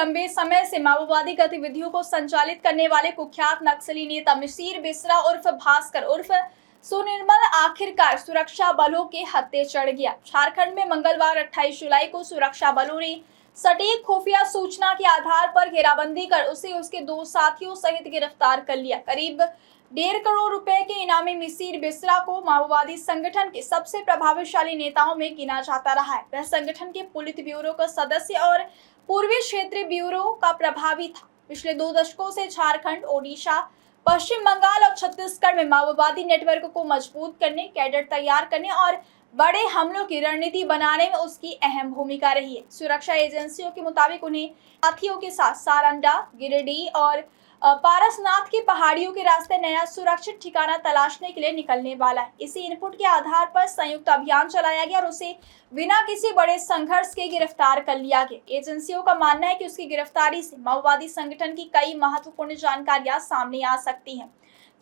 लंबे समय से माओवादी गतिविधियों को संचालित करने वाले कुख्यात नक्सली नेता मिसिर बिसरा उर्फ भास्कर उर्फ सुनिर्मल आखिरकार सुरक्षा बलों के हत्थे चढ़ गया। झारखंड में मंगलवार 28 जुलाई को सुरक्षा बलों ने सटीक खुफिया सूचना के आधार पर घेराबंदी कर उसे उसके दो साथियों सहित गिरफ्तार कर लिया। करीब 1.5 करोड़ रुपए के इनामी मिसिर बिसरा को माओवादी संगठन के सबसे प्रभावशाली नेताओं में गिना जाता रहा है। वह संगठन के पुलित ब्यूरो का सदस्य और पूर्वी क्षेत्रीय ब्यूरो का प्रभावी था। पिछले 2 दशकों से झारखंड, ओडिशा, पश्चिम बंगाल और छत्तीसगढ़ में माओवादी नेटवर्क को मजबूत करने, कैडर तैयार करने और बड़े हमलों की रणनीति बनाने में उसकी अहम भूमिका रही है। सुरक्षा एजेंसियों के मुताबिक उन्हें साथियों के साथ सारंडा, गिरिडीह और पारसनाथ की पहाड़ियों के रास्ते नया सुरक्षित ठिकाना तलाशने के लिए निकलने वाला है। इसी इनपुट के आधार पर संयुक्त अभियान चलाया गया और उसे बिना किसी बड़े संघर्ष के गिरफ्तार कर लिया गया। एजेंसियों का मानना है कि उसकी गिरफ्तारी से माओवादी संगठन की कई महत्वपूर्ण जानकारियां सामने आ सकती हैं,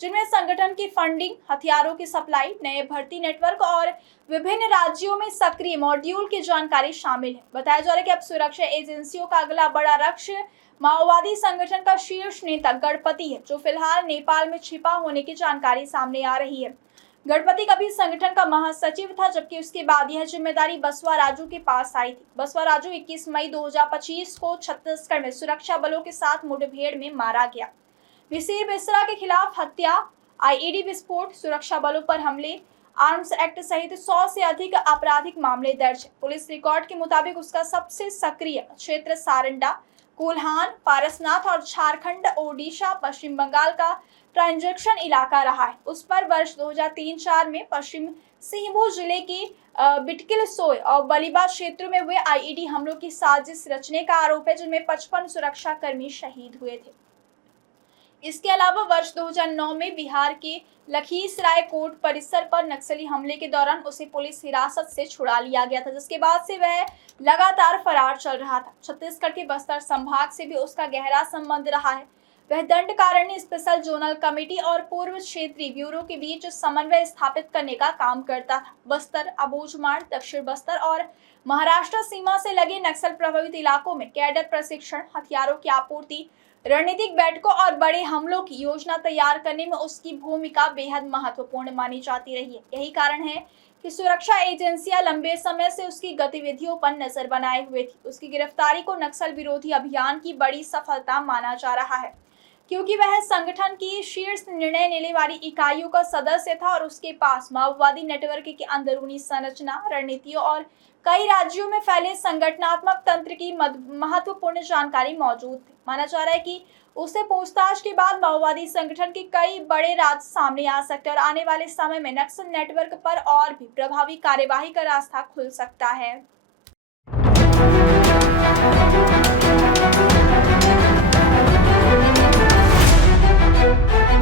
जिनमें संगठन की फंडिंग, हथियारों की सप्लाई, नए भर्ती नेटवर्क और विभिन्न राज्यों में सक्रिय मॉड्यूल की जानकारी शामिल है। बताया जा रहा है कि अब सुरक्षा एजेंसियों का अगला बड़ा लक्ष्य माओवादी संगठन का शीर्ष नेता गणपति है, जो फिलहाल नेपाल में छिपा होने की जानकारी सामने आ रही है। गणपति कभी संगठन का महासचिव था, जबकि उसके बाद यह जिम्मेदारी बसवा राजू के पास आई थी। बसवा राजू 21 मई 2025 को छत्तीसगढ़ में सुरक्षा बलों के साथ मुठभेड़ में मारा गया। मिसिर बिसरा के खिलाफ हत्या, आईईडी विस्फोट, सुरक्षा बलों पर हमले, आर्म्स एक्ट सहित 100 से अधिक आपराधिक मामले दर्ज है। पुलिस रिकॉर्ड के मुताबिक उसका सबसे सक्रिय क्षेत्र सारंडा, कोल्हान, पारसनाथ और झारखंड, ओडिशा, पश्चिम बंगाल का ट्रांजैक्शन इलाका रहा है। उस पर वर्ष 2003-04 में पश्चिम सिंहभूम जिले के बिटकिल सोय और बलिबा क्षेत्र में हुए आईईडी हमलों की साजिश रचने का आरोप है, जिनमें 55 सुरक्षा कर्मी शहीद हुए थे। इसके अलावा वर्ष 2009 में बिहार के लखीसराय कोर्ट परिसर पर नक्सली हमले के दौरान उसे पुलिस हिरासत से छुड़ा लिया गया था, जिसके बाद से वह लगातार फरार चल रहा था। छत्तीसगढ़ के बस्तर संभाग से भी उसका गहरा संबंध रहा है। वह दंडकारण्य स्पेशल जोनल कमेटी और पूर्व क्षेत्रीय ब्यूरो के बीच समन्वय स्थापित करने का काम करता था। बस्तर, अबूझमाड़, दक्षिण बस्तर और महाराष्ट्र सीमा से लगे नक्सल प्रभावित इलाकों में कैडर प्रशिक्षण, हथियारों की आपूर्ति, रणनीतिक बैठकों और बड़े हमलों की योजना तैयार करने में उसकी भूमिका बेहद महत्वपूर्ण मानी जाती रही है। यही कारण है कि सुरक्षा एजेंसियां लंबे समय से उसकी गतिविधियों पर नजर बनाए हुए थी। उसकी गिरफ्तारी को नक्सल विरोधी अभियान की बड़ी सफलता माना जा रहा है, क्योंकि वह संगठन की शीर्ष निर्णय लेने वाली इकाइयों का सदस्य था और उसके पास माओवादी नेटवर्क की अंदरूनी संरचना, रणनीतियों और कई राज्यों में फैले संगठनात्मक तंत्र की महत्वपूर्ण जानकारी मौजूद थी। माना जा रहा है कि उसे पूछताछ के बाद माओवादी संगठन के कई बड़े राज सामने आ सकते हैं और आने वाले समय में नक्सल नेटवर्क पर और भी प्रभावी कार्यवाही का रास्ता खुल सकता है।